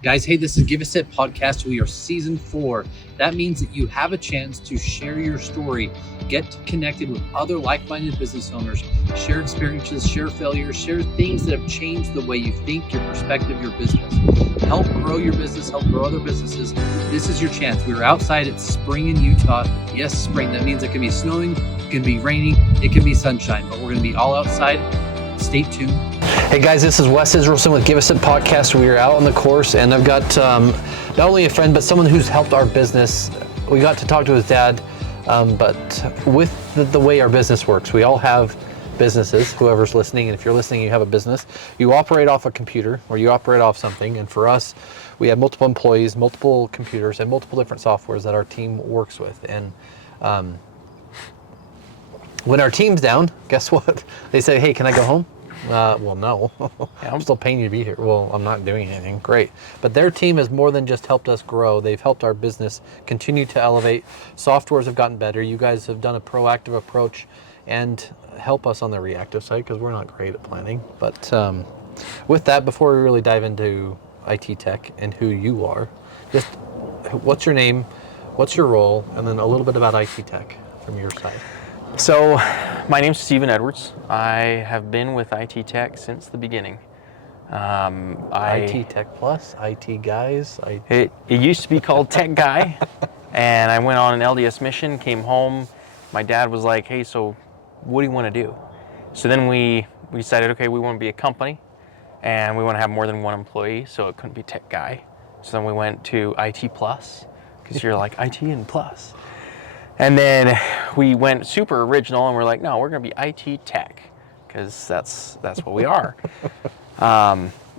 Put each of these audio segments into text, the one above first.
Guys, hey, this is Give a Sip Podcast. We are season 4. That means that you have a chance to share your story, get connected with other like-minded business owners, share experiences, share failures, share things that have changed the way you think, your perspective, your business. Help grow your business, help grow other businesses. This is your chance. We are outside. It's spring in Utah. Yes, spring. That means it can be snowing, it can be raining, it can be sunshine, but we're going to be all outside. Stay tuned. Hey guys, this is Wes Israelson with Give a Sip Podcast. We are out on the course and I've got not only a friend, but someone who's helped our business. We got to talk to his dad, but with the way our business works, we all have businesses, whoever's listening, and if you're listening, you have a business, you operate off a computer or you operate off something. And for us, we have multiple employees, multiple computers, and multiple different softwares that our team works with. And when our team's down, guess what? They say, hey, can I go home? Well, no. I'm still paying you to be here. Well, I'm not doing anything. Great. But their team has more than just helped us grow. They've helped our business continue to elevate. Softwares have gotten better. You guys have done a proactive approach and help us on the reactive side because we're not great at planning. But with that, before we really dive into IT tech and who you are, just what's your name, what's your role, and then a little bit about IT tech from your side. So, my name's Steven Edwards. I have been with IT Tech since the beginning. IT Tech Plus, IT Guys. It used to be called Tech Guy, and I went on an LDS mission, came home. My dad was like, hey, so what do you want to do? So then we decided, okay, we want to be a company, and we want to have more than one employee, so it couldn't be Tech Guy. So then we went to IT Plus, because you're like, IT and Plus. And then we went super original and we're like, no, we're going to be IT Tech because that's what we are.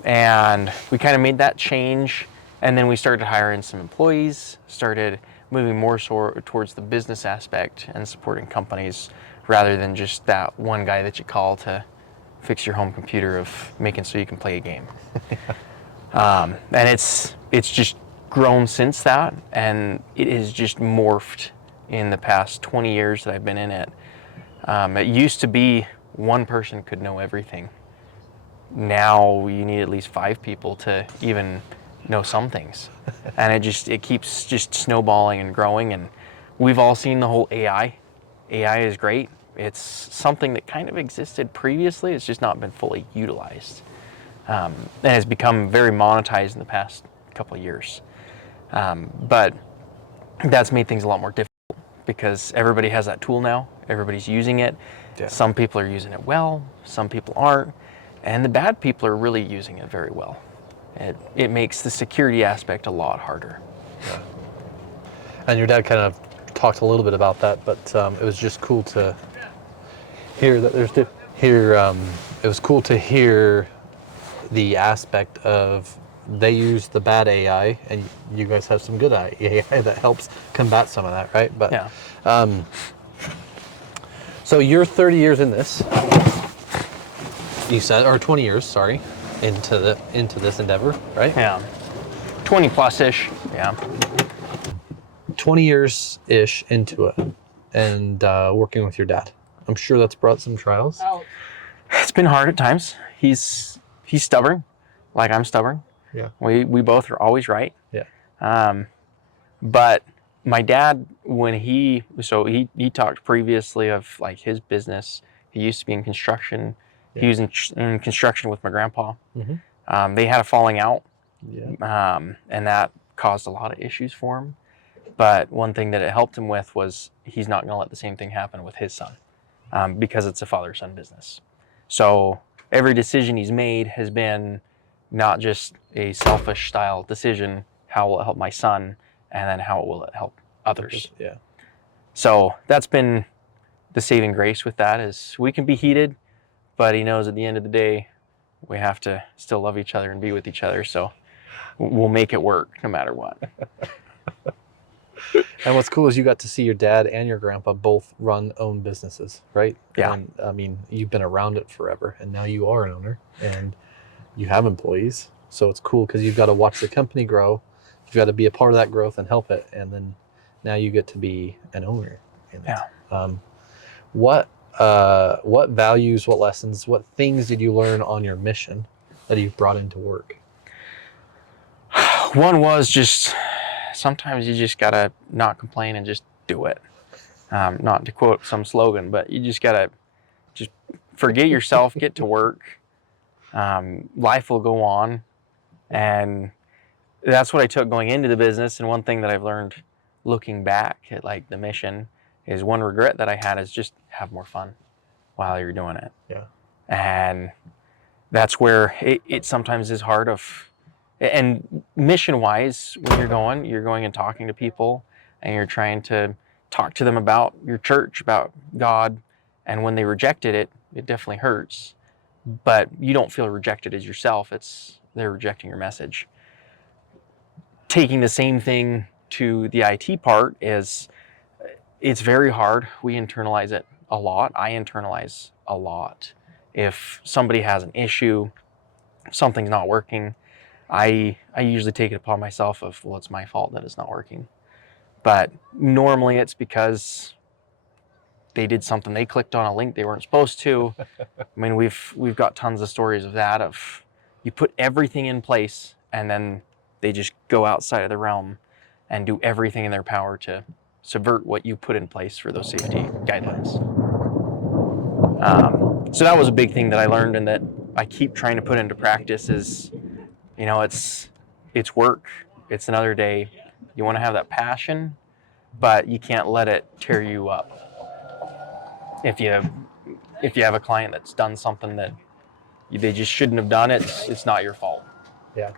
And we kind of made that change. And then we started hiring some employees, started moving more towards the business aspect and supporting companies rather than just that one guy that you call to fix your home computer of making so you can play a game. And it's just grown since that, and it has just morphed in the past 20 years that I've been in it. It used to be one person could know everything. Now you need at least 5 people to even know some things. And it keeps just snowballing and growing. And we've all seen the whole AI. AI is great. It's something that kind of existed previously. It's just not been fully utilized. And has become very monetized in the past couple of years. But that's made things a lot more difficult, because everybody has that tool now. Everybody's using it. Yeah. Some people are using it well, some people aren't, and the bad people are really using it very well. It makes the security aspect a lot harder. Yeah. And your dad kind of talked a little bit about that, but it was just cool to hear that it was cool to hear the aspect of they use the bad AI, and you guys have some good AI that helps combat some of that, right? But yeah. So you're 30 years in this, you said, or 20 years, sorry, into this endeavor, right? Yeah. 20 plus ish. Yeah. 20 years ish into it, and working with your dad. I'm sure that's brought some trials. It's been hard at times. He's stubborn, like I'm stubborn. Yeah. We both are always right. Yeah. But my dad, when he talked previously of like his business. He used to be in construction. Yeah. He was in construction with my grandpa. Mm-hmm. They had a falling out. Yeah. And that caused a lot of issues for him. But one thing that it helped him with was he's not going to let the same thing happen with his son, because it's a father-son business. So every decision he's made has been not just a selfish style decision, how will it help my son, and then how will it help others. Yeah. So that's been the saving grace with that, is we can be heated, but he knows at the end of the day, we have to still love each other and be with each other. So we'll make it work no matter what. And what's cool is you got to see your dad and your grandpa both own businesses, right? Yeah. And I mean, you've been around it forever, and now you are an owner, and you have employees. So it's cool because you've got to watch the company grow. You've got to be a part of that growth and help it. And then now you get to be an owner in it. Yeah. What values, what lessons, what things did you learn on your mission that you've brought into work? One was just sometimes you just gotta not complain and just do it. Not to quote some slogan, but you just gotta just forget yourself, get to work. Life will go on, and that's what I took going into the business. And one thing that I've learned looking back at like the mission is one regret that I had is just have more fun while you're doing it. Yeah. And that's where it sometimes is hard and mission wise, when you're going and talking to people and you're trying to talk to them about your church, about God. And when they rejected it, it definitely hurts, but you don't feel rejected as yourself. They're rejecting your message. Taking the same thing to the IT part is, it's very hard. We internalize it a lot. I internalize a lot. If somebody has an issue, something's not working, I usually take it upon myself of, well, it's my fault that it's not working. But normally it's because they did something, they clicked on a link they weren't supposed to. I mean, we've got tons of stories of that, of you put everything in place and then they just go outside of the realm and do everything in their power to subvert what you put in place for those safety guidelines. So that was a big thing that I learned and that I keep trying to put into practice is, you know, it's work. It's another day. You want to have that passion, but you can't let it tear you up. If you have a client that's done something that they just shouldn't have done, it's not your fault. Yeah.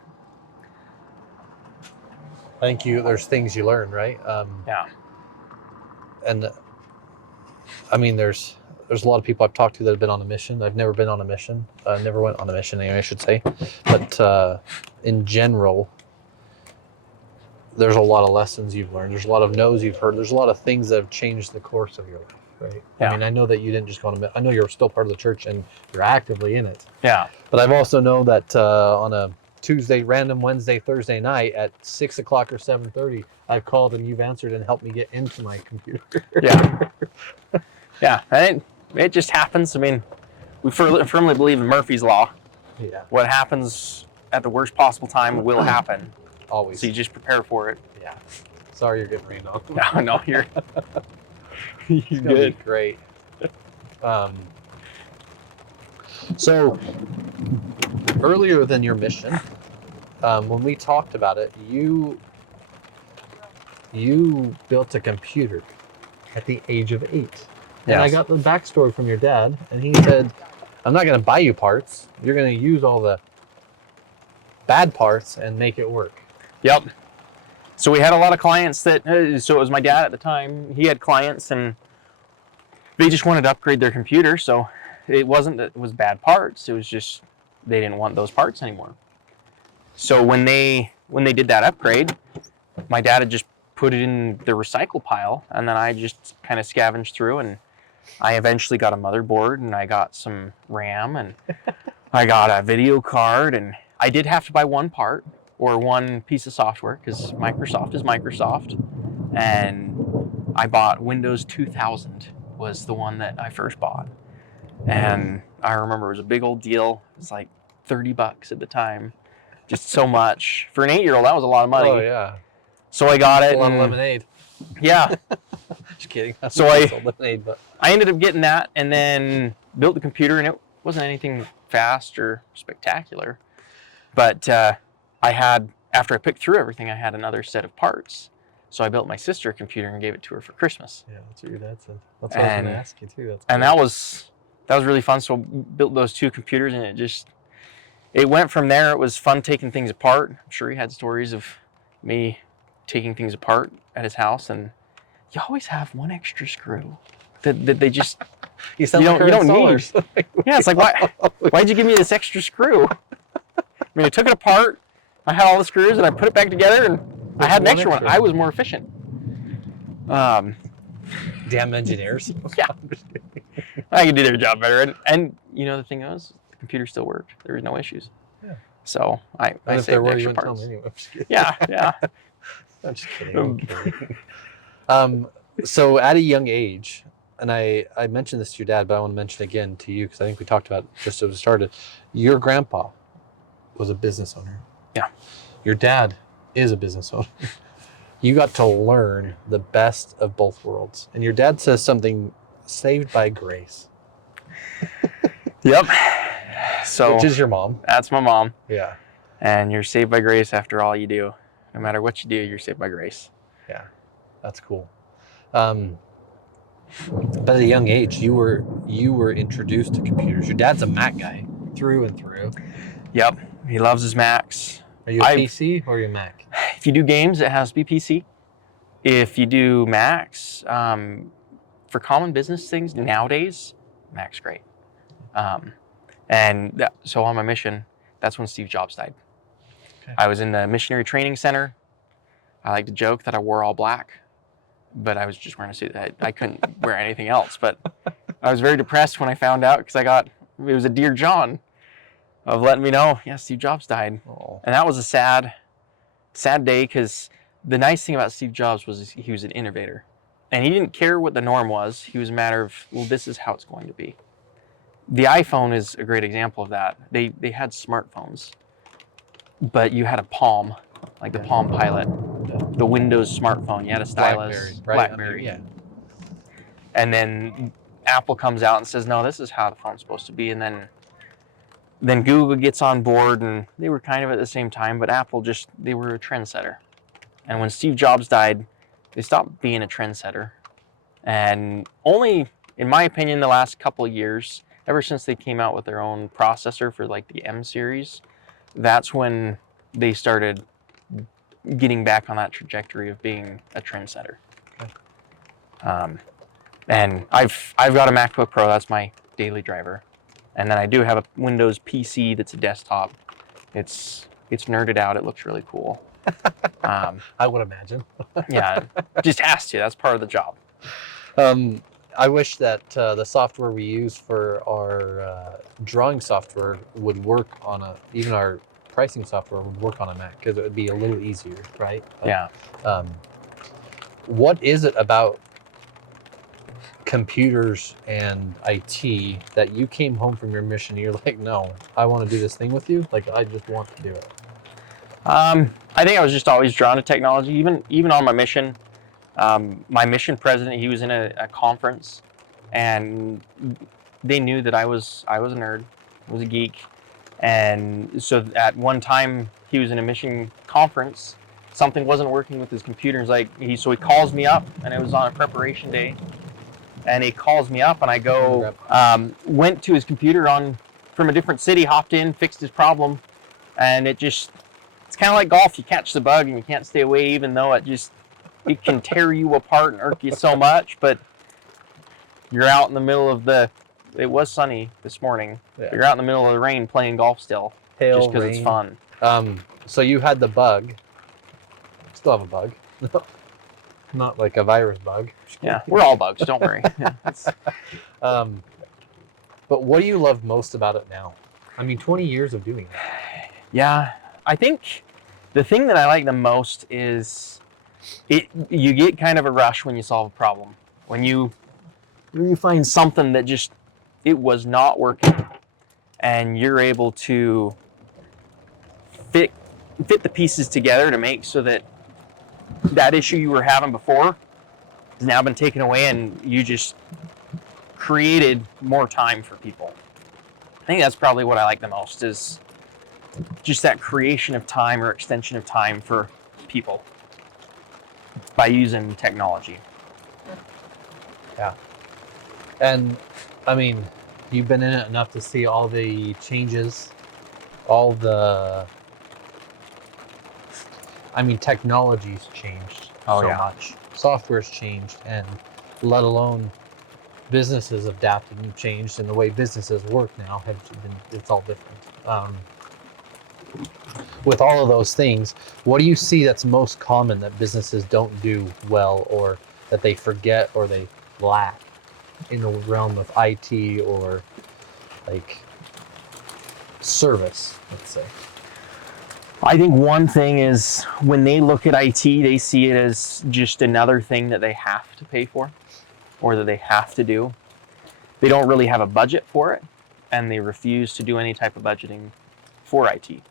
I think there's things you learn, right? Yeah. And I mean, there's a lot of people I've talked to that have been on a mission. I've never been on a mission. Never went on a mission anyway, I should say. But in general, there's a lot of lessons you've learned. There's a lot of no's you've heard. There's a lot of things that have changed the course of your life, right? Yeah. I mean, I know that you didn't just go on I know you're still part of the church and you're actively in it. Yeah. But I've also known that on a Tuesday, random Wednesday, Thursday night at 6 o'clock or 7:30, I've called and you've answered and helped me get into my computer. Yeah. Yeah. And it just happens. I mean, we firmly believe in Murphy's Law. Yeah. What happens at the worst possible time will happen. Always. So you just prepare for it. Yeah. Sorry you're getting rained on. No, you're It's gonna be great. So earlier than your mission, when we talked about it, you built a computer at the age of 8. And I Yes. got the backstory from your dad, and he said, I'm not going to buy you parts. You're going to use all the bad parts and make it work. Yep. So we had a lot of clients that, so it was my dad at the time. He had clients and they just wanted to upgrade their computer. So it wasn't that it was bad parts. It was just they didn't want those parts anymore. So when they did that upgrade, my dad had just put it in the recycle pile, and then I just kind of scavenged through, and I eventually got a motherboard, and I got some RAM, and I got a video card, and I did have to buy one part or one piece of software because Microsoft is Microsoft, and I bought Windows 2000 was the one that I first bought, and I remember it was a big old deal. It was like $30 at the time, just so much for an 8-year-old. That was a lot of money. Oh yeah. So I got it. A lot of lemonade. Yeah. Just kidding. So lemonade, but I ended up getting that and then built the computer, and it wasn't anything fast or spectacular. But I had, after I picked through everything, I had another set of parts. So I built my sister a computer and gave it to her for Christmas. yeah, that's what your dad said. That's what I was going to ask you too. And that was really fun. So built those two computers, and it went from there. It was fun taking things apart. I'm sure he had stories of me taking things apart at his house, and you always have one extra screw that they just you don't need. Yeah, it's like, why'd you give me this extra screw? I mean, I took it apart, I had all the screws, and I put it back together, and I had an extra one. I was more efficient. Damn engineers. Yeah. I could do their job better. And you know, the thing was, the computer still worked. There was no issues. Yeah. So I And if saved there were, extra you wouldn't tell parts. me anyway. I'm just kidding. Yeah. I'm just kidding. I'm kidding. So at a young age, and I mentioned this to your dad, but I want to mention it again to you because I think we talked about it just as it started. Your grandpa was a business owner. Yeah. Your dad is a business owner. You got to learn the best of both worlds. And your dad says something, saved by grace. Yep. So Which is your mom. that's my mom. Yeah. And you're saved by grace after all you do. No matter what you do, you're saved by grace. Yeah. That's cool. But at a young age, you were introduced to computers. Your dad's a Mac guy through and through. Yep. He loves his Macs. Are you a PC or are you a Mac? If you do games, it has to be PC. If you do Macs, for common business things nowadays, Mac's great. So on my mission, that's when Steve Jobs died. Okay. I was in the missionary training center. I like to joke that I wore all black, but I was just wearing a suit. I couldn't wear anything else. But I was very depressed when I found out because it was a Dear John of letting me know, yeah, Steve Jobs died. Oh. And that was a sad day because the nice thing about Steve Jobs was he was an innovator. And he didn't care what the norm was. He was a matter of, well, this is how it's going to be. The iPhone is a great example of that. They had smartphones, but you had a Palm, like the Palm Pilot, the Windows smartphone. You had a stylus, BlackBerry. Yeah. And then Apple comes out and says, no, this is how the phone's supposed to be. And then Google gets on board, and they were kind of at the same time, but Apple they were a trendsetter. And when Steve Jobs died, they stopped being a trendsetter. And only, in my opinion, the last couple of years, ever since they came out with their own processor for like the M series, that's when they started getting back on that trajectory of being a trendsetter. Okay. And I've got a MacBook Pro, that's my daily driver. And then I do have a Windows PC that's a desktop. It's nerded out, it looks really cool. I would imagine. Yeah, just has to, that's part of the job. I wish that the software we use for our drawing software would work on even our pricing software would work on a Mac, because it would be a little easier, right? Yeah. What is it about computers and IT that you came home from your mission and you're like, no, I want to do this thing with you? Like, I just want to do it. I think I was just always drawn to technology, even on my mission. My mission president, he was in a conference, and they knew that I was a nerd, I was a geek. And so at one time he was in a mission conference, something wasn't working with his computer. So he calls me up, and it was on a preparation day. And he calls me up, and I go, went to his computer from a different city, hopped in, fixed his problem. And it's kind of like golf. You catch the bug and you can't stay away, even though it can tear you apart and irk you so much. But you're out in the middle of it was sunny this morning. Yeah. You're out in the middle of the rain playing golf still. Hail, just because it's fun. So you had the bug. Still have a bug. Not like a virus bug. Yeah, we're all bugs, don't worry. Yeah, but what do you love most about it now? I mean, 20 years of doing it. Yeah, I think the thing that I like the most is you get kind of a rush when you solve a problem. When you find something that it was not working, and you're able to fit the pieces together to make so that issue you were having before has now been taken away, and you just created more time for people. I think that's probably what I like the most, is just that creation of time or extension of time for people by using technology. Yeah. And I mean, you've been in it enough to see all the changes, technology's changed much. Software's changed, and let alone businesses adapted and changed, and the way businesses work now it's all different. With all of those things, what do you see that's most common that businesses don't do well, or that they forget or they lack in the realm of IT or like service, let's say? I think one thing is when they look at IT, they see it as just another thing that they have to pay for or that they have to do. They don't really have a budget for it, and they refuse to do any type of budgeting for IT.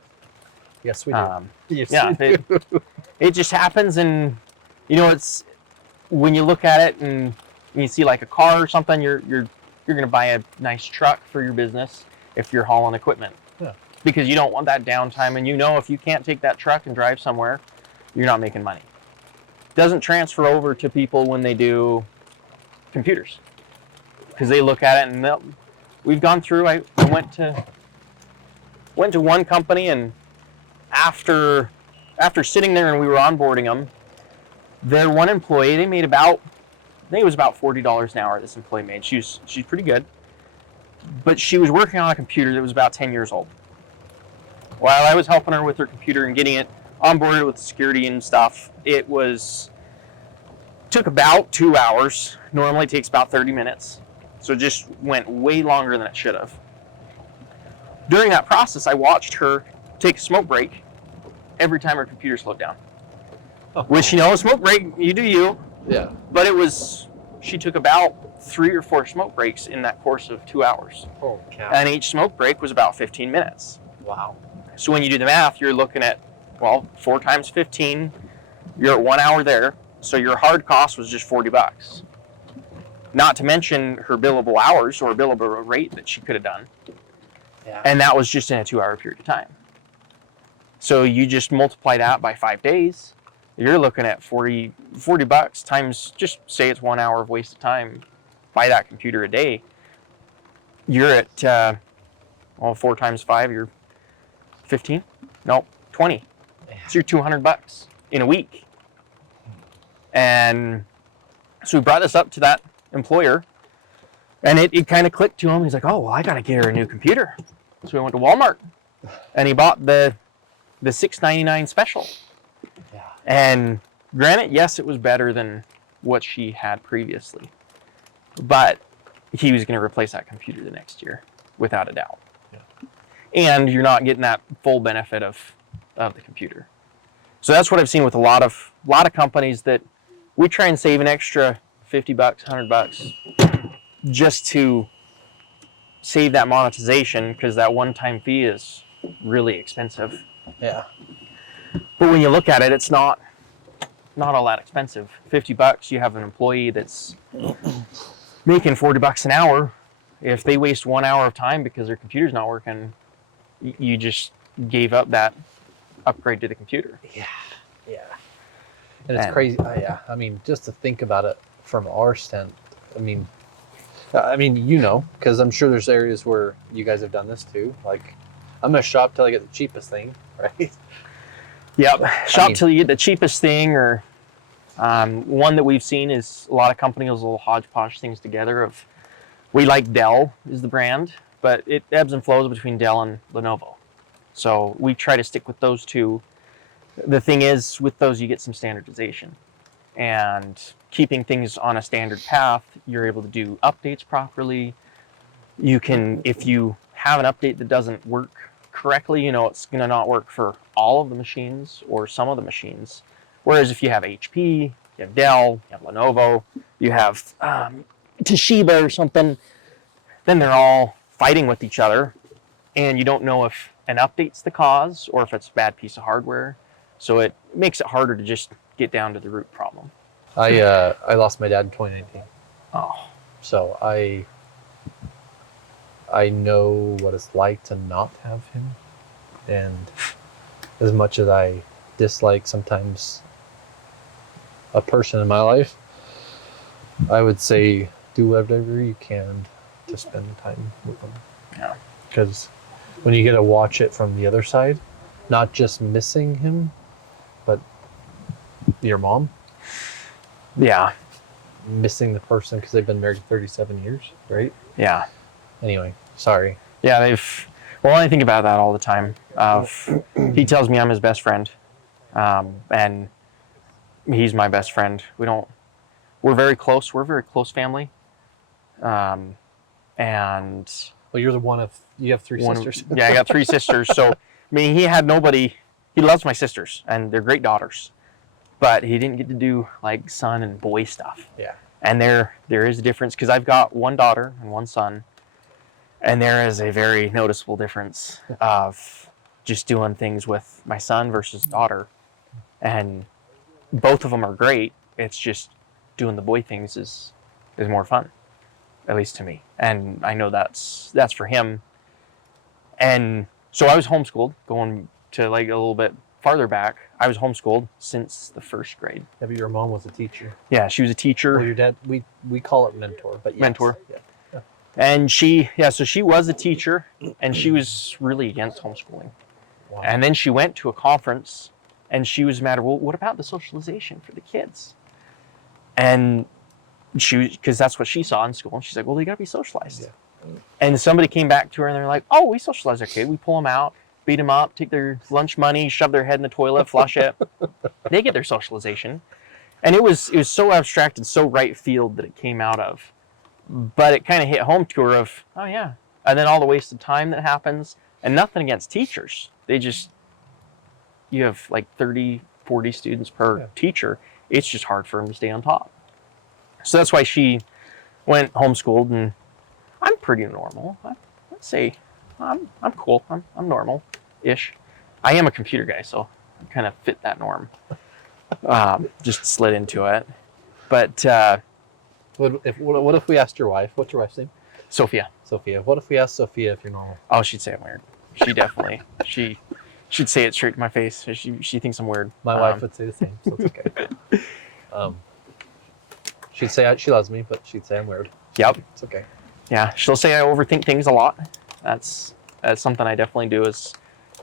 Yes, we do. Yes, Yeah, we do. it just happens, and it's when you look at it and you see like a car or something, you're going to buy a nice truck for your business if you're hauling equipment. Yeah. Because you don't want that downtime, and if you can't take that truck and drive somewhere, you're not making money. Doesn't transfer over to people when they do computers, because they look at it and we've gone through. I went to one company, and after sitting there and we were onboarding them, their one employee, they made about, I think it was about $40 an hour this employee made. She's pretty good, but she was working on a computer that was about 10 years old. While I was helping her with her computer and getting it onboarded with security and stuff, took about 2 hours. Normally it takes about 30 minutes. So it just went way longer than it should have. During that process, I watched her take a smoke break every time her computer slowed down. Which, a smoke break, you do you. Yeah. But she took about 3 or 4 smoke breaks in that course of 2 hours. Oh, cow. And each smoke break was about 15 minutes. Wow. So when you do the math, you're looking at, 4 times 15, you're at 1 hour there. So your hard cost was just $40. Not to mention her billable hours or billable rate that she could have done. Yeah. And that was just in a 2 hour period of time. So you just multiply that by 5 days, you're looking at $40 times, just say it's 1 hour of wasted time by that computer a day. You're at, 4 times 5, you're 15? No, 20. So you're $200 in a week. And so we brought this up to that employer, and it kind of clicked to him. He's like, oh, well, I got to get her a new computer. So we went to Walmart, and he bought the $6.99 special. Yeah. And granted, yes, it was better than what she had previously, but he was going to replace that computer the next year, without a doubt. Yeah. And you're not getting that full benefit of the computer. So that's what I've seen with a lot of companies, that we try and save an extra $50, $100 just to save that monetization, because that one-time fee is really expensive. Yeah. But when you look at it, it's not all that expensive. $50, you have an employee that's making $40 an hour. If they waste 1 hour of time because their computer's not working, you just gave up that upgrade to the computer. Yeah. Yeah. And it's crazy. Yeah. I mean, just to think about it from our stand, I mean, because I'm sure there's areas where you guys have done this too. Like, I'm gonna shop till I get the cheapest thing, right? Yep. Shop till you get the cheapest thing, or one that we've seen is a lot of companies will hodgepodge things together. We like Dell is the brand, but it ebbs and flows between Dell and Lenovo. So we try to stick with those two. The thing is, with those, you get some standardization. And keeping things on a standard path, you're able to do updates properly. You can, if you have an update that doesn't work correctly, it's going to not work for all of the machines or some of the machines. Whereas if you have HP, you have Dell, you have Lenovo, you have Toshiba or something, then they're all fighting with each other, and you don't know if an update's the cause or if it's a bad piece of hardware. So it makes it harder to just get down to the root problem. I lost my dad in 2019. Oh. So I know what it's like to not have him. And as much as I dislike sometimes a person in my life, I would say do whatever you can to spend time with them. Yeah. Because when you get to watch it from the other side, not just missing him, but your mom. Yeah. Missing the person because they've been married 37 years, right? Yeah. Anyway, sorry. Yeah, I think about that all the time. He tells me I'm his best friend, and he's my best friend. We're very close. We're a very close family. And Well, you have three sisters. Yeah, I got 3 sisters. So, he had nobody. He loves my sisters, and they're great daughters. But he didn't get to do like son and boy stuff. Yeah. And there is a difference, because I've got 1 daughter and 1 son. And there is a very noticeable difference of just doing things with my son versus daughter. And both of them are great. It's just doing the boy things is more fun, at least to me. And I know that's for him. And so I was homeschooled, going to like a little bit farther back. I was homeschooled since the first grade. Yeah, but your mom was a teacher. Yeah, she was a teacher. Well, your dad, we call it mentor, but yes. Mentor. Yeah. And so she was a teacher, and she was really against homeschooling. Wow. And then she went to a conference, and she was mad. Well, what about the socialization for the kids? And because that's what she saw in school, and she's like, well, they got to be socialized. Yeah. And somebody came back to her, and they're like, oh, we socialize our kid. We pull them out, beat them up, take their lunch money, shove their head in the toilet, flush it. They get their socialization. And it was so abstract and so right field that it came out of. But it kind of hit home to her of, oh yeah. And then all the wasted time that happens, and nothing against teachers. You have like 30, 40 students per teacher. It's just hard for them to stay on top. So that's why she went homeschooled, and I'm pretty normal. Let's say I'm cool. I'm normal-ish. I am a computer guy, so I kind of fit that norm. Just slid into it. But What if we asked your wife? What's your wife's name? Sophia. Sophia. What if we asked Sophia if you're normal? Oh, she'd say I'm weird. She definitely. She'd say it straight to my face. She thinks I'm weird. My wife would say the same, so it's okay. She'd say she loves me, but she'd say I'm weird. Yep. It's okay. Yeah, she'll say I overthink things a lot. That's something I definitely do. Is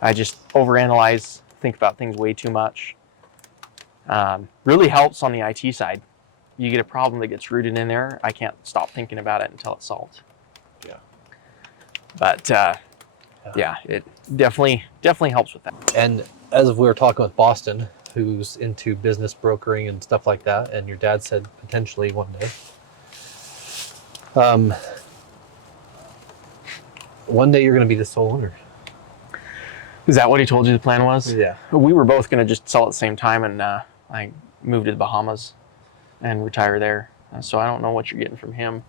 I just overanalyze, think about things way too much. Really helps on the IT side. You get a problem that gets rooted in there, I can't stop thinking about it until it's solved. Yeah. But yeah, it definitely helps with that. And as we were talking with Boston, who's into business brokering and stuff like that, and your dad said potentially one day. One day you're going to be the sole owner. Is that what he told you the plan was? Yeah. We were both going to just sell at the same time, and I moved to the Bahamas and retire there. So I don't know what you're getting from him.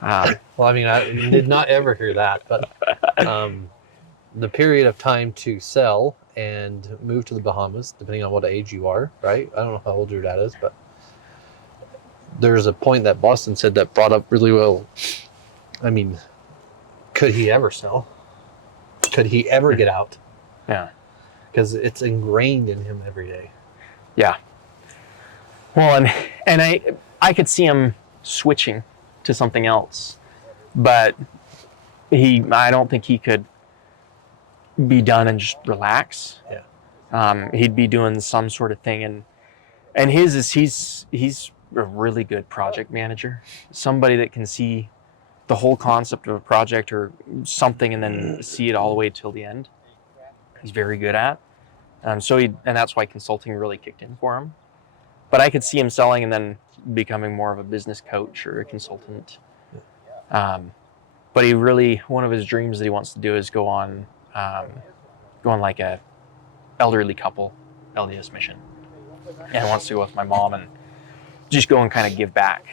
Well, I mean, I did not ever hear that, but the period of time to sell and move to the Bahamas, depending on what age you are, right? I don't know how old your dad is, but there's a point that Boston said that brought up really well. I mean, could he ever sell? Could he ever get out? Yeah. Because it's ingrained in him every day. Yeah. Well, and I could see him switching to something else, but I don't think he could be done and just relax. Yeah. He'd be doing some sort of thing, and his is he's a really good project manager, somebody that can see the whole concept of a project or something and then see it all the way till the end. He's very good at. And that's why consulting really kicked in for him. But I could see him selling and then becoming more of a business coach or a consultant. But one of his dreams that he wants to do is go on like a elderly couple LDS mission, and wants to go with my mom and just go and kind of give back.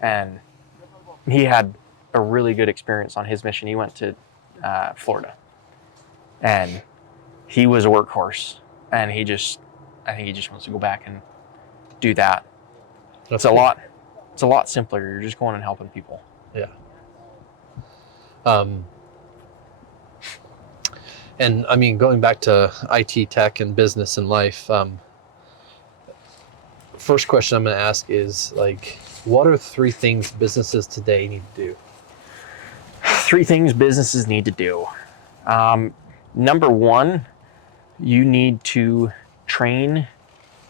And he had a really good experience on his mission. He went to Florida, and he was a workhorse, and I think he just wants to go back and do that. It's a lot simpler. You're just going and helping people. Yeah. And I mean, going back to IT tech and business and life, first question I'm going to ask is, like, what are 3 things businesses today need to do? 3 things businesses need to do. Number 1, you need to train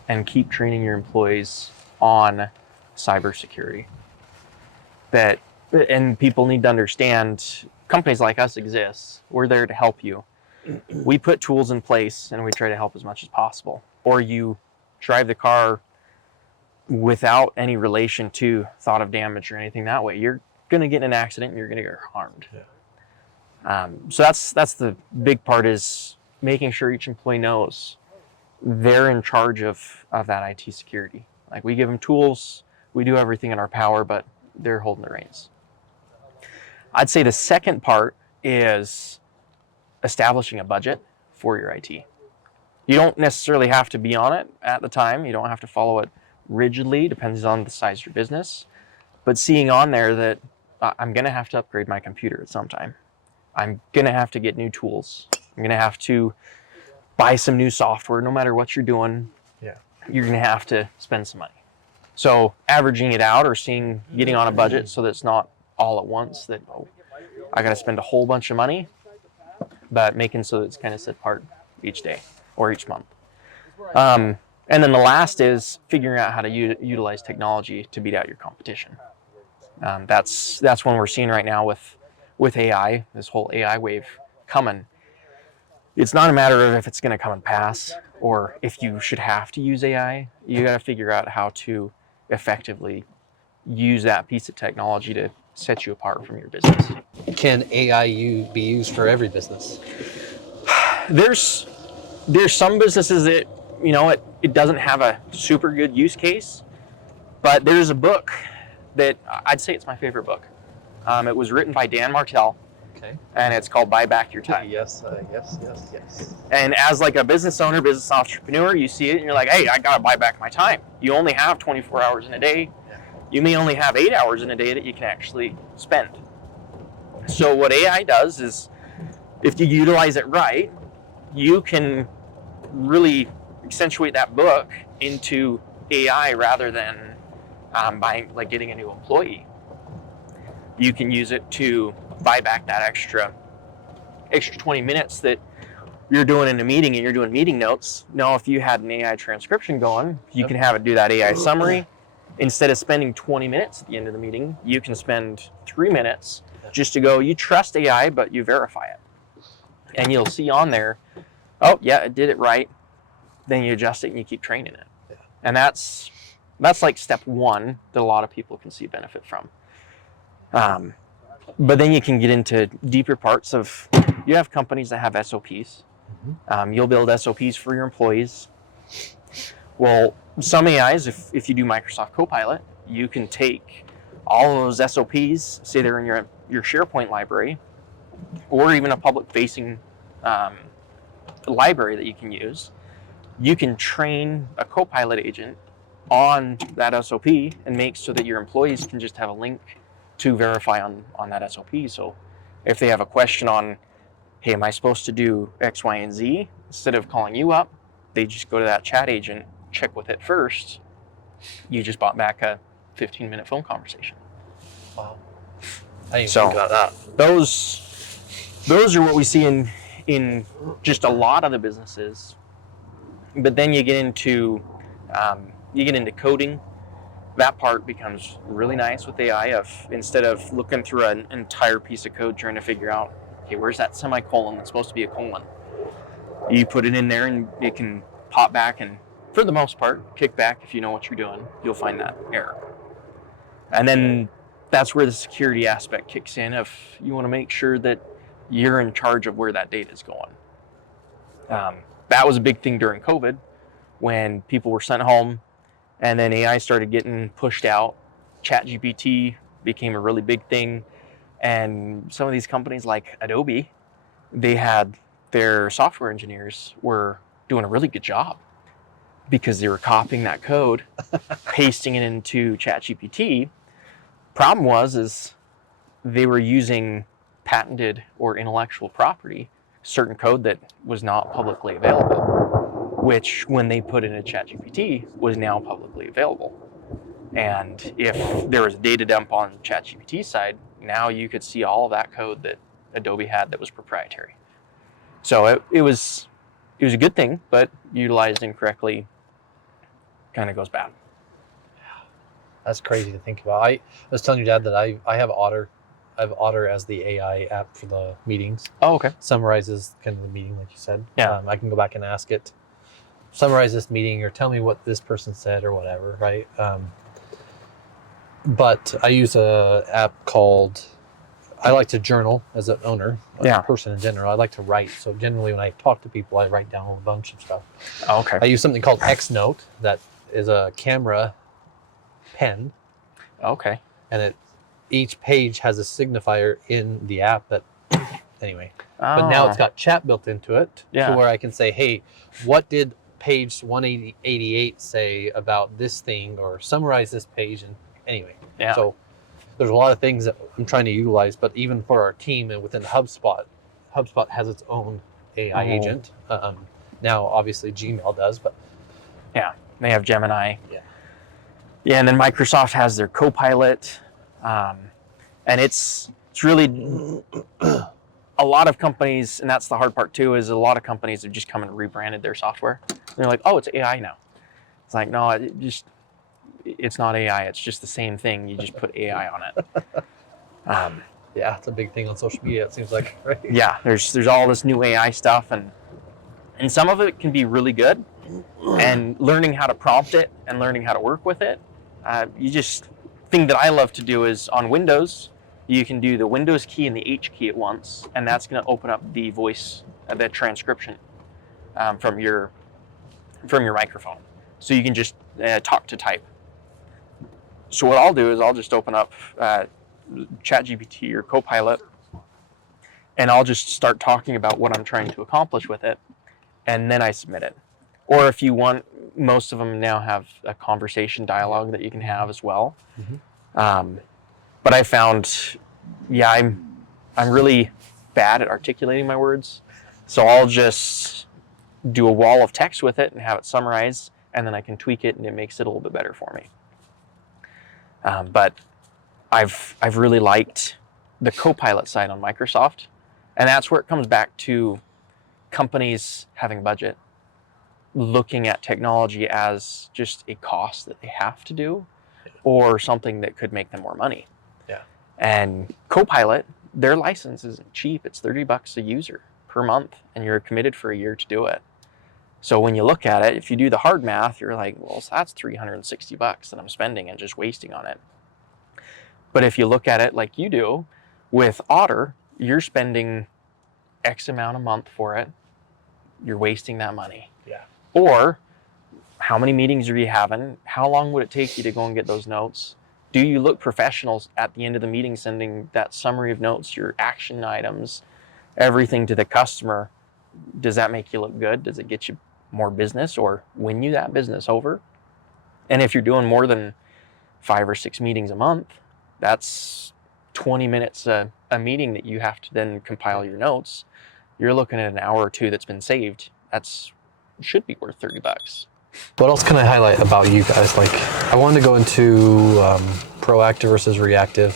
and keep training your employees on cybersecurity. And people need to understand, companies like us exist. We're there to help you. We put tools in place and we try to help as much as possible. Or you drive the car without any relation to thought of damage or anything that way. You're going to get in an accident and you're going to get harmed. Yeah. So that's the big part, is making sure each employee knows they're in charge of that IT security. Like, we give them tools, we do everything in our power, but they're holding the reins. I'd say the second part is establishing a budget for your IT. You don't necessarily have to be on it at the time. You don't have to follow it rigidly, depends on the size of your business. But seeing on there that I'm going to have to upgrade my computer at some time. I'm going to have to get new tools. I'm going to have to buy some new software. No matter what you're doing, you're going to have to spend some money. So averaging it out or getting on a budget so that it's not all at once that, I got to spend a whole bunch of money, but making so that it's kind of set apart each day or each month. And then the last is figuring out how to utilize technology to beat out your competition. That's one we're seeing right now with AI, this whole AI wave coming. It's not a matter of if it's going to come and pass or if you should have to use AI. You got to figure out how to effectively use that piece of technology to set you apart from your business. Can AI be used for every business? There's some businesses that, it doesn't have a super good use case, but there's a book that I'd say it's my favorite book. It was written by Dan Martell. Okay. And it's called Buy Back Your Time. Yes. And as like a business owner, business entrepreneur, you see it and you're like, hey, I got to buy back my time. You only have 24 hours in a day. Yeah. You may only have 8 hours in a day that you can actually spend. So what AI does is, if you utilize it right, you can really accentuate that book into AI rather than getting a new employee. You can use it to buy back that extra 20 minutes that you're doing in a meeting and you're doing meeting notes. Now, if you had an AI transcription going, you can have it do that AI summary. Instead of spending 20 minutes at the end of the meeting, you can spend 3 minutes just to go, you trust AI, but you verify it. And you'll see on there, oh, yeah, it did it right. Then you adjust it and you keep training it. Yeah. And that's like step one that a lot of people can see benefit from. But then you can get into deeper parts of, you have companies that have SOPs. Mm-hmm. You'll build SOPs for your employees. Well, some AIs, if you do Microsoft Copilot, you can take all of those SOPs, say they're in your SharePoint library, or even a public-facing library that you can use. You can train a Copilot agent on that SOP and make so that your employees can just have a link to verify on that SOP. So if they have a question on, hey, am I supposed to do X, Y, and Z? Instead of calling you up, they just go to that chat agent, check with it first. You just bought back a 15-minute phone conversation. Wow. I didn't think about that. Those are what we see in just a lot of the businesses. But then you get into coding. That part becomes really nice with AI. Instead of looking through an entire piece of code trying to figure out, okay, where's that semicolon that's supposed to be a colon? You put it in there and it can pop back and, for the most part, kick back. If you know what you're doing, you'll find that error. And then that's where the security aspect kicks in. If you want to make sure that you're in charge of where that data is going. That was a big thing during COVID when people were sent home. And then AI started getting pushed out. ChatGPT became a really big thing. And some of these companies like Adobe, they had their software engineers were doing a really good job because they were copying that code, pasting it into ChatGPT. Problem is they were using patented or intellectual property, certain code that was not publicly available, which when they put in a ChatGPT was now publicly available. And if there was a data dump on ChatGPT side, now you could see all of that code that Adobe had that was proprietary. So it was a good thing, but utilized incorrectly kind of goes bad. That's crazy to think about. I was telling your dad that I have Otter. I have Otter as the AI app for the meetings. Oh, okay. Summarizes kind of the meeting, like you said. Yeah. I can go back and ask it, summarize this meeting or tell me what this person said or whatever, right? But I use a app called, I like to journal as an owner, a person in general. I like to write. So generally when I talk to people, I write down a bunch of stuff. Oh, okay. I use something called Xnote that is a camera pen. Okay. And each page has a signifier in the app that, anyway, But now it's got chat built into it Yeah. to where I can say, hey, what did page 188 say about this thing, or summarize this page? And anyway, Yeah. so there's a lot of things that I'm trying to utilize, but even for our team and within HubSpot has its own AI agent. Now, obviously, Gmail does, but yeah, they have Gemini. Yeah. Yeah, and then Microsoft has their Copilot, and it's really a lot of companies, and that's the hard part too, is a lot of companies have just come and rebranded their software. They're like, oh, it's AI now. It's like, no, it's not AI. It's just the same thing. You just put AI on it. yeah, it's a big thing on social media, it seems like, right? Yeah, there's all this new AI stuff, and some of it can be really good. And learning how to prompt it and learning how to work with it, thing that I love to do is on Windows, you can do the Windows key and the H key at once, and that's going to open up the voice, the transcription from your microphone. So you can just talk to type. So what I'll do is I'll just open up ChatGPT or Copilot, and I'll just start talking about what I'm trying to accomplish with it, and then I submit it. Or if you want, most of them now have a conversation dialogue that you can have as well. But I found, I'm really bad at articulating my words. So I'll just do a wall of text with it and have it summarize, and then I can tweak it and it makes it a little bit better for me. But I've really liked the Copilot side on Microsoft, and that's where it comes back to companies having budget, looking at technology as just a cost that they have to do or something that could make them more money. Yeah. And Copilot, their license isn't cheap. It's $30 a user per month, and you're committed for a year to do it. So when you look at it, if you do the hard math, you're like, well, so that's $360 that I'm spending and just wasting on it. But if you look at it like you do, with Otter, you're spending X amount a month for it. You're wasting that money. Yeah. Or how many meetings are you having? How long would it take you to go and get those notes? Do you look professional at the end of the meeting, sending that summary of notes, your action items, everything to the customer? Does that make you look good? Does it get you more business or win you that business over? And if you're doing more than 5 or 6 meetings a month, that's 20 minutes a meeting that you have to then compile your notes. You're looking at an hour or two that's been saved. That's should be worth $30. What else can I highlight about you guys? Like, I wanted to go into proactive versus reactive,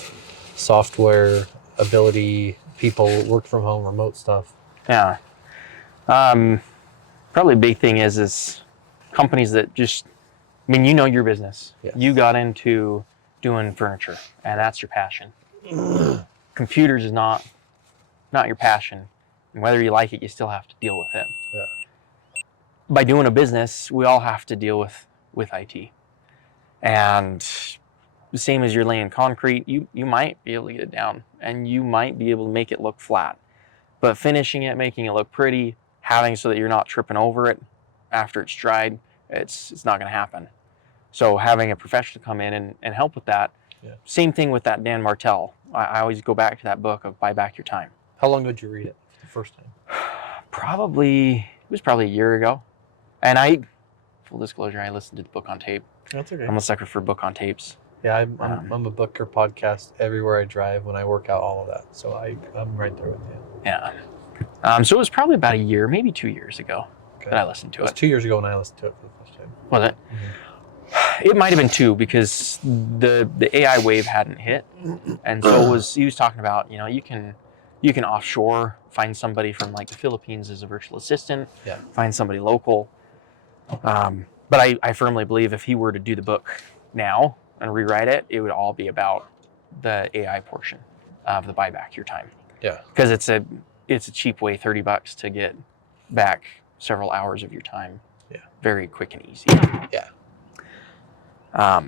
software, ability, people, work from home, remote stuff. Yeah. Probably a big thing is companies that just, I mean, you know your business. Yes. You got into doing furniture, and that's your passion. Computers is not your passion. And whether you like it, you still have to deal with it. Yeah. By doing a business, we all have to deal with IT. And the same as you're laying concrete, you might be able to get it down, and you might be able to make it look flat. But finishing it, making it look pretty, having so that you're not tripping over it after it's dried, it's not going to happen. So having a professional come in and help with that. Yeah. Same thing with that Dan Martell. I always go back to that book of Buy Back Your Time. How long did you read it the first time? It was probably a year ago. And full disclosure, I listened to the book on tape. That's okay. I'm a sucker for book on tapes. Yeah, I'm a booker podcast everywhere I drive, when I work out, all of that. So I'm right there with you. Yeah. So it was probably about a year, maybe 2 years ago that I listened to It was it. 2 years ago when I listened to it for the first time. Was it? Mm-hmm. It might have been 2 because the AI wave hadn't hit. And so he was talking about, you can offshore, find somebody from like the Philippines as a virtual assistant, find somebody local. But I firmly believe if he were to do the book now and rewrite it, it would all be about the AI portion of the Buy Back Your Time. Yeah. Because it's a cheap way, $30 to get back several hours of your time. Yeah. Very quick and easy. Yeah.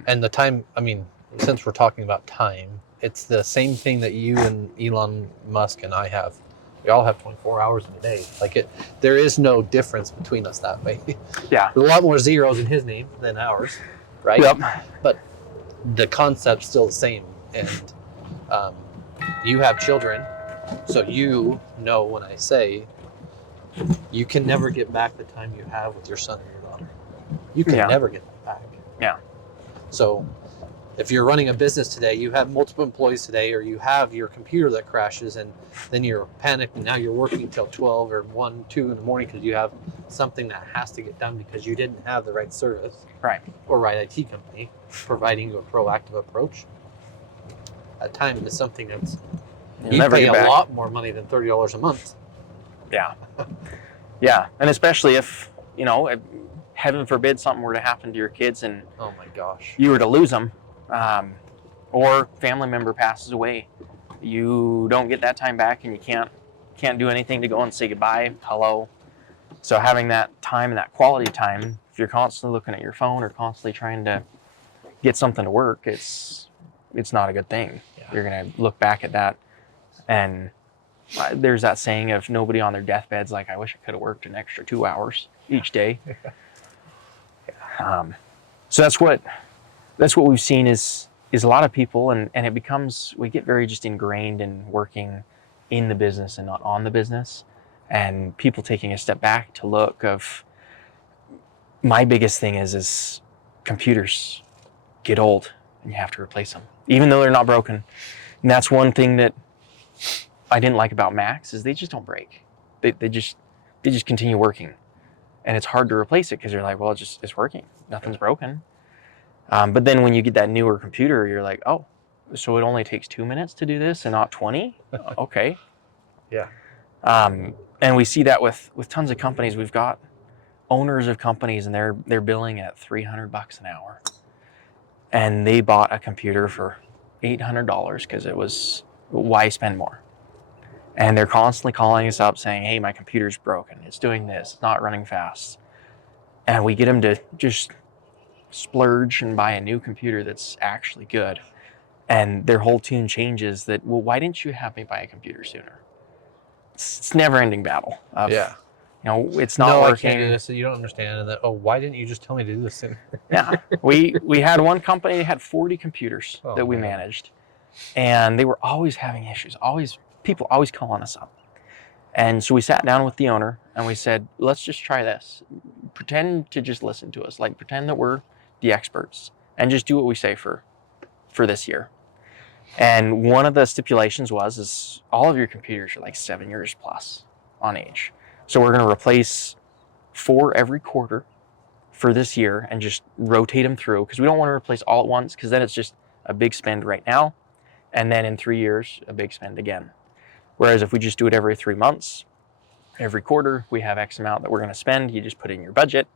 And the time, I mean, since we're talking about time, it's the same thing that you and Elon Musk and I have. We all have 24 hours in a day. There is no difference between us that way. Yeah. There's a lot more zeros in his name than ours, right? Yep. But the concept's still the same. And you have children. So you know when I say you can never get back the time you have with your son or your daughter. You can Yeah. never get that back. Yeah. So if you're running a business today, you have multiple employees today, or you have your computer that crashes, and then you're panicked, and now you're working till 12 or 1, 2 in the morning because you have something that has to get done because you didn't have the right service Right. or right IT company providing you a proactive approach. That time is something that's You'll you never pay get a back. lot more money than $30 a month. Yeah. Yeah. And especially if, heaven forbid something were to happen to your kids and Oh my gosh. you were to lose them, or family member passes away, you don't get that time back, and you can't do anything to go and say goodbye, hello. So having that time and that quality time, if you're constantly looking at your phone or constantly trying to get something to work, it's not a good thing. Yeah. You're gonna look back at that, and there's that saying of nobody on their deathbed's like, I wish I could have worked an extra 2 hours each day. So that's what we've seen is a lot of people, and it becomes, we get very just ingrained in working in the business and not on the business, and people taking a step back to look of, my biggest thing is computers get old and you have to replace them, even though they're not broken. And that's one thing that I didn't like about Macs is they just don't break. They just continue working, and it's hard to replace it because you're like, well, it's working, nothing's broken. But then when you get that newer computer, you're like, oh, so it only takes 2 minutes to do this and not 20? Okay. Yeah. And we see that with tons of companies. We've got owners of companies, and they're billing at $300 an hour, and they bought a computer for $800 because it was, why spend more? And they're constantly calling us up saying, hey, my computer's broken, it's doing this, it's not running fast. And we get them to just splurge and buy a new computer that's actually good, and their whole tune changes that, well, why didn't you have me buy a computer sooner? It's never-ending battle of, Yeah. it's not No, working. I can't do this, so you don't understand. And then, oh, why didn't you just tell me to do this? Yeah, we had one company that had 40 computers that we managed, and they were always having issues, people always calling us up. And so we sat down with the owner and we said, let's just try this. Pretend to just listen to us, like pretend that we're the experts, and just do what we say for this year. And one of the stipulations is all of your computers are like 7 years plus on age. So we're going to replace 4 every quarter for this year and just rotate them through, because we don't want to replace all at once, because then it's just a big spend right now, and then in 3 years, a big spend again. Whereas if we just do it every 3 months, every quarter, we have X amount that we're going to spend, you just put it in your budget,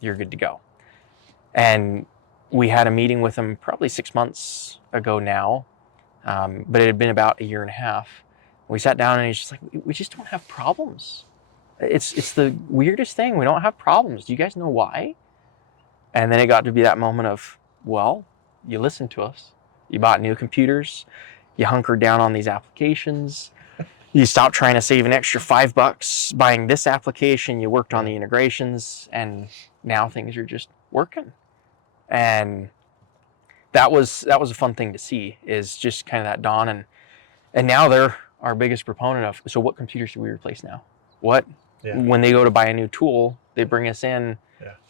you're good to go. And we had a meeting with him probably 6 months ago now, but it had been about a year and a half. We sat down and he's just like, we just don't have problems. It's the weirdest thing. We don't have problems. Do you guys know why? And then it got to be that moment of, well, you listened to us. You bought new computers. You hunkered down on these applications. You stopped trying to save an extra $5 buying this application. You worked on the integrations, and now things are just working. And that was a fun thing to see, is just kind of that dawn. And now they're our biggest proponent of, so what computers do we replace now? What? Yeah. When they go to buy a new tool, they bring us in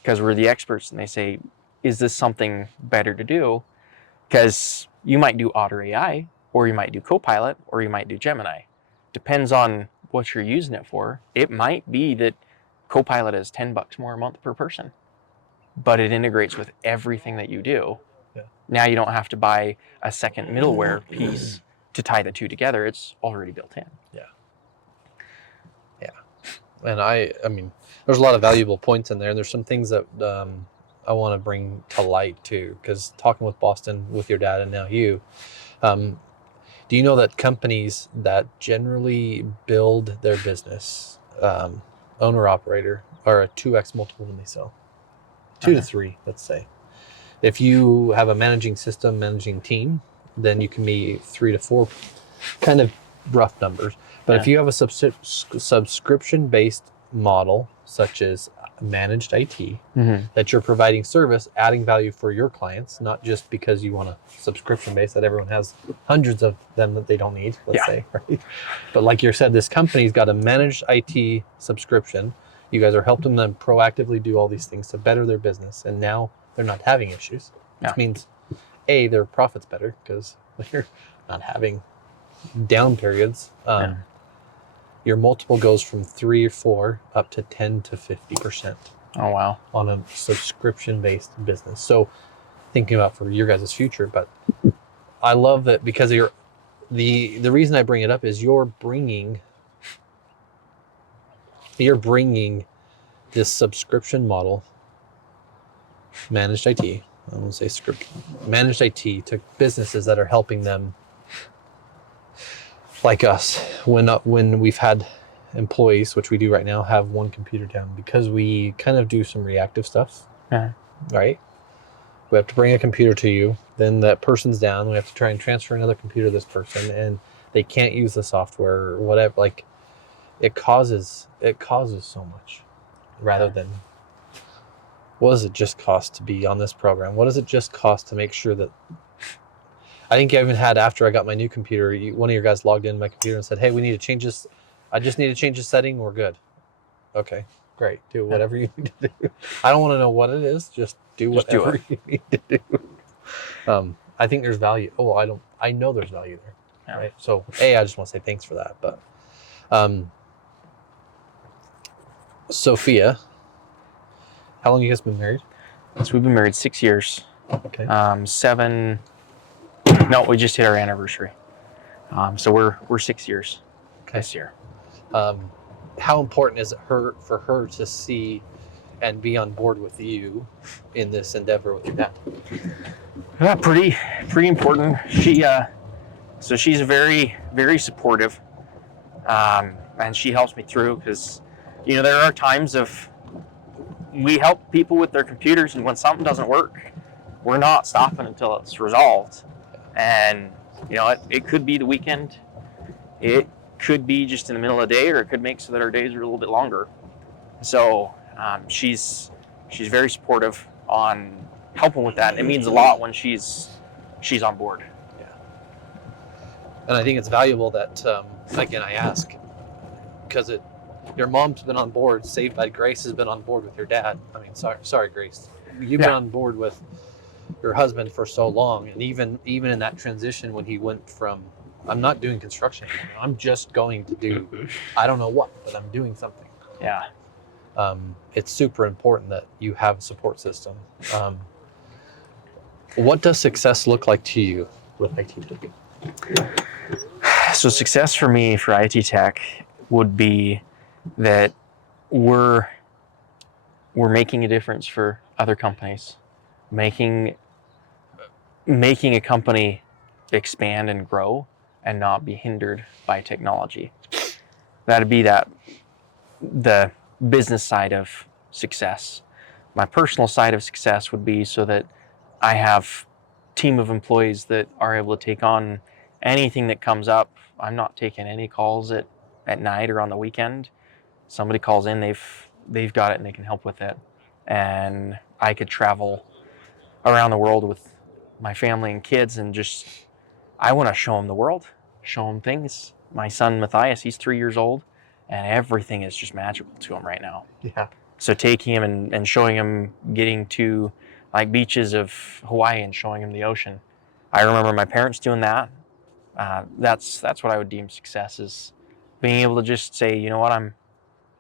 because we're the experts, and they say, is this something better to do? Because you might do Otter AI, or you might do Copilot, or you might do Gemini. Depends on what you're using it for. It might be that Copilot is $10 more a month per person, but it integrates with everything that you do. Yeah. Now you don't have to buy a second middleware piece to tie the two together. It's already built in. Yeah. Yeah. And I mean, there's a lot of valuable points in there. And there's some things that I want to bring to light too, because talking with Boston, with your dad, and now you, do you know that companies that generally build their business, owner operator, are a 2x multiple when they sell? 2 to 3, let's say. If you have a managing team, then you can be 3 to 4, kind of rough numbers. But if you have a subscription-based model, such as managed IT, that you're providing service, adding value for your clients, not just because you want a subscription base that everyone has hundreds of them that they don't need, let's say, right? But like you said, this company's got a managed IT subscription. You guys are helping them proactively do all these things to better their business, and now they're not having issues, which means their profit's better because they're not having down periods. Your multiple goes from 3 or 4 up to 10 to 50%. Oh, wow. On a subscription-based business. So thinking about for your guys' future, but I love that because the reason I bring it up is you're bringing this subscription model, managed IT, I won't say script, managed IT to businesses that are helping them, like us, when we've had employees, which we do right now, have one computer down because we kind of do some reactive stuff, right? We have to bring a computer to you, then that person's down, we have to try and transfer another computer to this person, and they can't use the software or whatever. Like, it causes so much, rather than what does it just cost to be on this program? What does it just cost to make sure that, I think I even had, after I got my new computer, one of your guys logged in my computer and said, hey, we need to change this. I just need to change the setting. We're good. Okay, great. Do whatever you need to do. I don't want to know what it is. Just do whatever you need to do. I think there's value. Oh, I know there's value there. Right. So I just want to say thanks for that. But Sophia, how long have you guys been married? So we've been married 6 years. Okay. 7. No, we just hit our anniversary. So we're 6 years this year. How important is it for her to see and be on board with you in this endeavor with your dad? Yeah, pretty important. So she's very, very supportive, and she helps me through because, there are times we help people with their computers, and when something doesn't work, we're not stopping until it's resolved. And it could be the weekend, it could be just in the middle of the day, or it could make so that our days are a little bit longer. So she's very supportive on helping with that. It means a lot when she's on board. Yeah. And I think it's valuable that again, I ask because your mom's been on board. Saved by Grace has been on board with your dad. I mean, sorry, Grace. You've been on board with your husband for so long, and even in that transition when he went from, I'm not doing construction anymore, I'm just going to do, I don't know what, but I'm doing something. Yeah. It's super important that you have a support system. What does success look like to you with IT Tech? So success for me for IT Tech would be that we're making a difference for other companies, making a company expand and grow and not be hindered by technology. That'd be the business side of success. My personal side of success would be so that I have a team of employees that are able to take on anything that comes up. I'm not taking any calls at night or on the weekend. Somebody calls in, they've got it and they can help with it. And I could travel around the world with my family and kids and I want to show them the world, show them things. My son Matthias, he's 3 years old, and everything is just magical to him right now. Yeah. So taking him and showing him getting to like beaches of Hawaii and showing him the ocean. I remember my parents doing that. That's what I would deem success, is being able to just say, you know what, I'm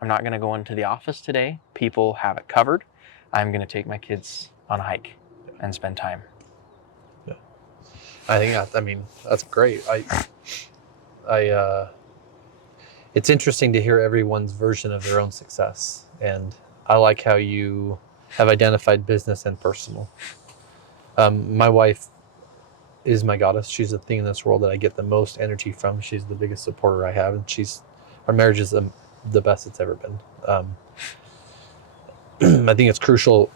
not going to go into the office today. People have it covered. I'm going to take my kids on a hike and spend time. Yeah. I think that's great. It's interesting to hear everyone's version of their own success. And I like how you have identified business and personal. My wife is my goddess. She's the thing in this world that I get the most energy from. She's the biggest supporter I have. And our marriage is the best it's ever been. I think it's crucial,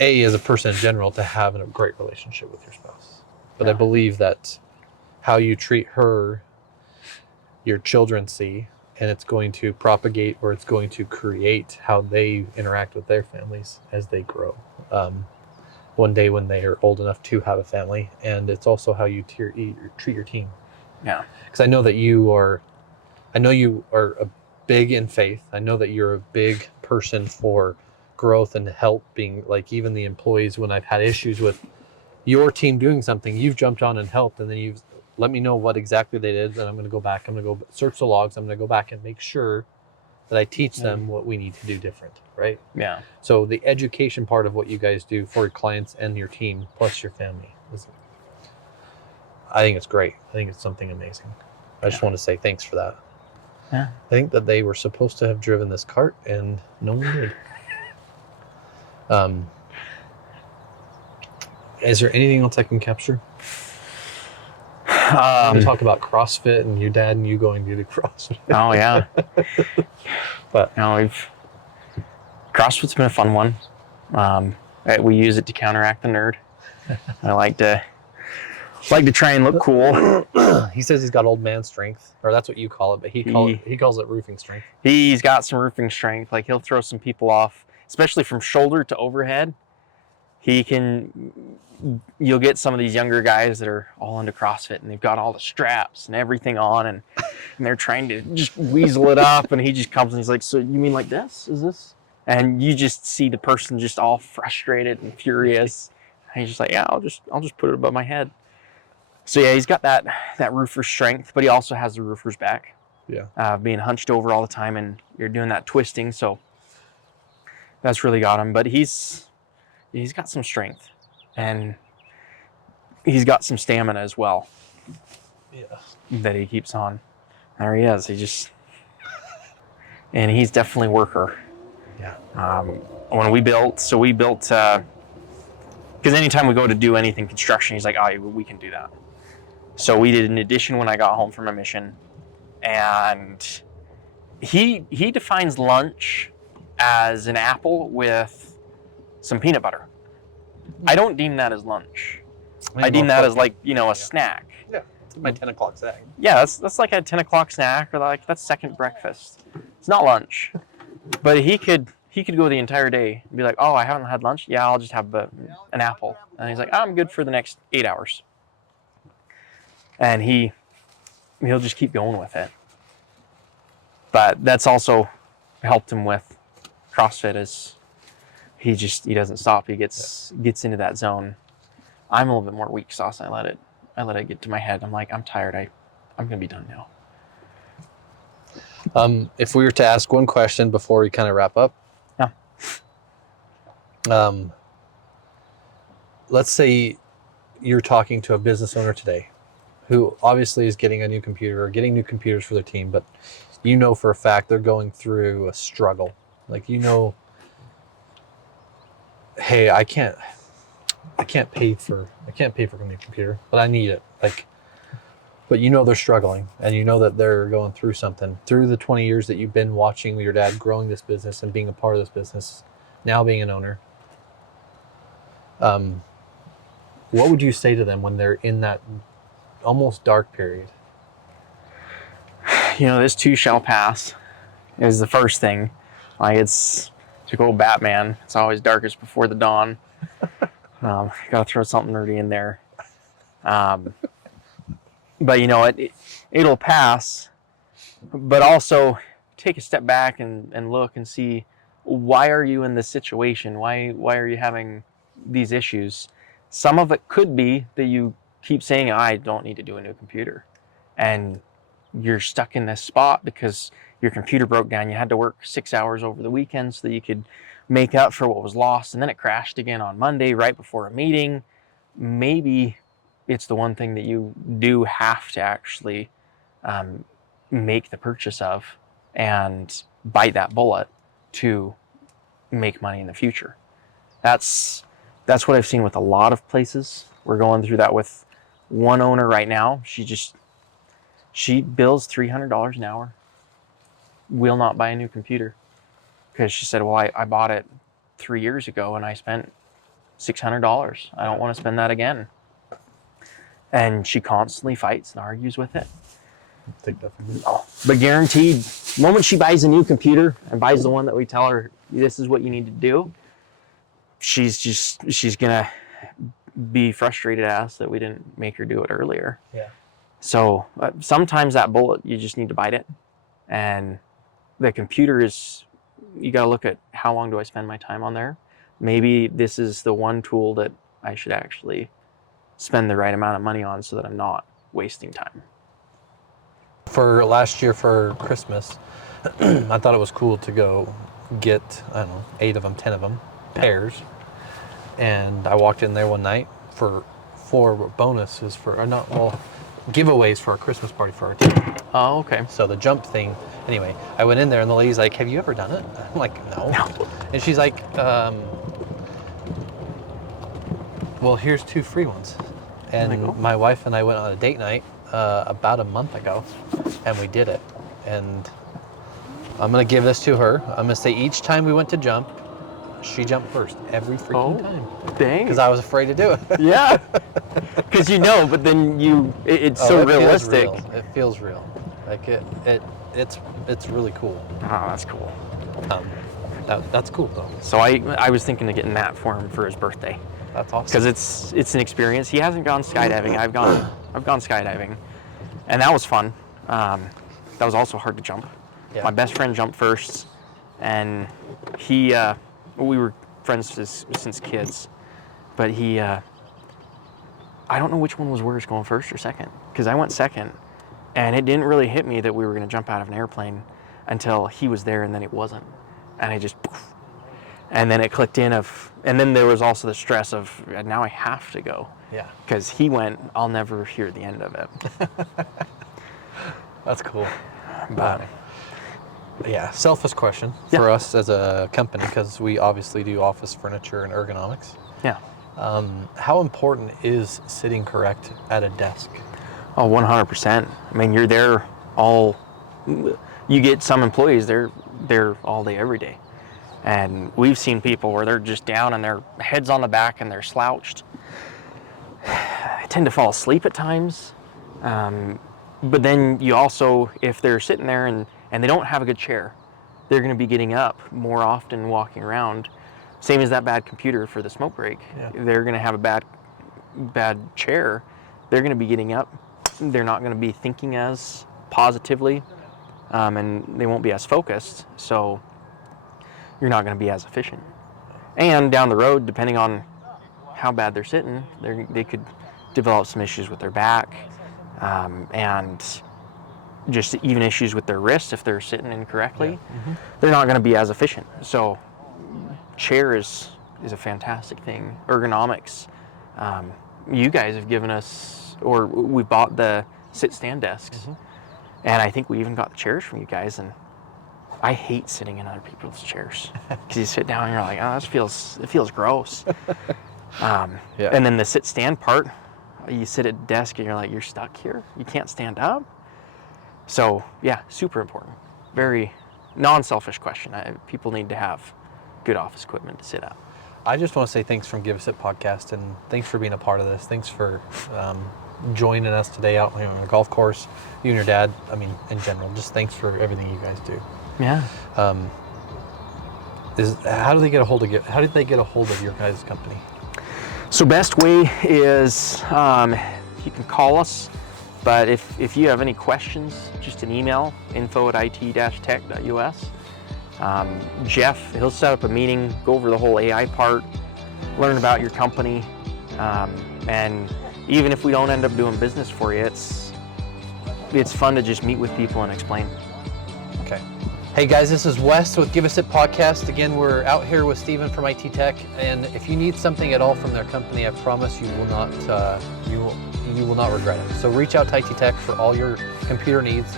as a person in general, to have a great relationship with your spouse. But I believe that how you treat her, your children see, and it's going to propagate, or it's going to create how they interact with their families as they grow. One day when they are old enough to have a family, and it's also how you treat your team. Yeah. Because I know you are a big in faith. I know that you're a big person for growth and helping, like even the employees, when I've had issues with your team doing something, you've jumped on and helped, and then you've let me know what exactly they did, and I'm going to go back. I'm going to go search the logs. I'm going to go back and make sure that I teach them what we need to do different, right? Yeah. So the education part of what you guys do for your clients and your team, plus your family, I think it's great. I think it's something amazing. I just want to say thanks for that. Yeah. I think that they were supposed to have driven this cart, and no one did. Is there anything else I can capture? We talk about CrossFit and your dad and you going to do CrossFit. Oh yeah. But no, CrossFit's been a fun one. We use it to counteract the nerd. I like to try and look cool. He says he's got old man strength, or that's what you call it, but he calls it roofing strength. He's got some roofing strength. Like he'll throw some people off, especially from shoulder to overhead. You'll get some of these younger guys that are all into CrossFit and they've got all the straps and everything on, and they're trying to just weasel it up, and he just comes and he's like, so you mean like this? Is this? And you just see the person just all frustrated and furious. And he's just like, yeah, I'll just put it above my head. So yeah, he's got that roofer strength, but he also has the roofer's back. Yeah. Being hunched over all the time, and you're doing that twisting, so that's really got him. But he's got some strength, and he's got some stamina as well. Yeah. That he keeps on. There he is. And he's definitely a worker. Yeah. When we built, because anytime we go to do anything construction, he's like, oh, we can do that. So we did an addition when I got home from a mission, and he defines lunch as an apple with some peanut butter. I don't deem that as lunch. I deem that as like, a snack. Yeah, it's my 10 o'clock snack. Yeah, that's like a 10 o'clock snack, or like that's second breakfast. It's not lunch. But he could go the entire day and be like, oh, I haven't had lunch? Yeah, I'll just have an apple. And he's like, I'm good for the next 8 hours. And he'll just keep going with it. But that's also helped him with CrossFit, is he doesn't stop. He gets into that zone. I'm a little bit more weak sauce. I let it get to my head. I'm like, I'm tired. I'm gonna be done now. If we were to ask one question before we kind of wrap up. Yeah. Let's say you're talking to a business owner today who obviously is getting a new computer or getting new computers for their team, but you know for a fact they're going through a struggle. Like, hey, I can't pay for a new computer, but I need it. But they're struggling, and that they're going through something. Through the 20 years that you've been watching your dad growing this business and being a part of this business, now being an owner, what would you say to them when they're in that almost dark period? This too shall pass is the first thing. Like, it's to go Batman. It's always darkest before the dawn. Gotta throw something nerdy in there. But it'll pass. But also take a step back and look and see, why are you in this situation? Why are you having these issues? Some of it could be that you keep saying, I don't need to do a new computer. And you're stuck in this spot because your computer broke down. You had to work 6 hours over the weekend so that you could make up for what was lost. And then it crashed again on Monday right before a meeting. Maybe it's the one thing that you do have to actually make the purchase of and bite that bullet to make money in the future. That's what I've seen with a lot of places. We're going through that with one owner right now. She bills $300 an hour, will not buy a new computer, because she said, well, I bought it 3 years ago and I spent $600. I don't want to spend that again. And she constantly fights and argues with it. Take that from me. Oh, But guaranteed, the moment she buys a new computer and buys the one that we tell her, this is what you need to do, she's gonna be frustrated at us that we didn't make her do it earlier. Yeah. So sometimes that bullet, you just need to bite it. And the computer is, you got to look at how long do I spend my time on there. Maybe this is the one tool that I should actually spend the right amount of money on so that I'm not wasting time. For last year for Christmas, I thought it was cool to go get, I don't know, 8 of them, 10 of them, pairs. And I walked in there one night for 4 bonuses for, or not, well, giveaways for a Christmas party for our team. Oh, okay. So the jump thing, anyway, I went in there and the lady's like, have you ever done it? I'm like, no. And she's like, well, here's 2 free ones. And my wife and I went on a date night about a month ago, and we did it. And I'm gonna give this to her. I'm gonna say each time we went to jump, she jumped first every freaking time. Dang. Because I was afraid to do it. Yeah. Because but then it's so realistic. It feels real. Like it's really cool. Oh, that's cool. That's cool though. So I was thinking of getting that for him for his birthday. That's awesome. Because it's an experience. He hasn't gone skydiving. I've gone skydiving, and that was fun. That was also hard to jump. Yeah. My best friend jumped first, and we were friends since kids, but I don't know which one was worse, going first or second, because I went second, and it didn't really hit me that we were going to jump out of an airplane until he was there, and then it wasn't, and I just poof. And then it clicked in and then there was also the stress of now I have to go. Yeah. Because he went, I'll never hear the end of it. That's cool. But yeah, selfish question for us as a company, because we obviously do office furniture and ergonomics. yeah. How important is sitting correct at a desk? Oh, 100%. I mean, you're there you get some employees, they're there all day, every day. And we've seen people where they're just down and their head's on the back and they're slouched. I tend to fall asleep at times. But then you also, if they're sitting there and they don't have a good chair, they're going to be getting up more often, walking around. Same as that bad computer for the smoke break. Yeah. They're going to have a bad chair. They're going to be getting up. They're not going to be thinking as positively, and they won't be as focused. So you're not going to be as efficient. And down the road, depending on how bad they're sitting, they could develop some issues with their back, and just even issues with their wrists if they're sitting incorrectly. Yeah. Mm-hmm. They're not going to be as efficient. So chair is a fantastic thing. Ergonomics. You guys have given us, or we bought the sit-stand desks, Mm-hmm. and I think we even got the chairs from you guys, and I hate sitting in other people's chairs because you sit down and you're like, oh, it feels gross. Yeah. And then the sit stand part, you sit at a desk and you're like, you're stuck here. You can't stand up. So yeah, super important. Very non-selfish question. People need to have good office equipment to sit at. I just want to say thanks from Give Us It podcast, and thanks for being a part of this. Thanks for joining us today out on the golf course. You and your dad, I mean, in general, just thanks for everything you guys do. Yeah. How do they get a hold of you? How did they get a hold of your guys' company? So best way is you can call us, but if you have any questions, just an email, info@it-tech.us. Jeff, he'll set up a meeting, go over the whole AI part, learn about your company, and even if we don't end up doing business for you, it's fun to just meet with people and explain. Okay. Hey guys, this is Wes with Give Us It podcast. Again, we're out here with Steven from IT Tech, and if you need something at all from their company, I promise you will not you will not regret it. So reach out to IT Tech for all your computer needs,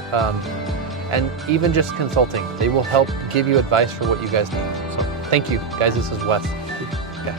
and even just consulting. They will help give you advice for what you guys need. So thank you guys. This is Wes. Yeah.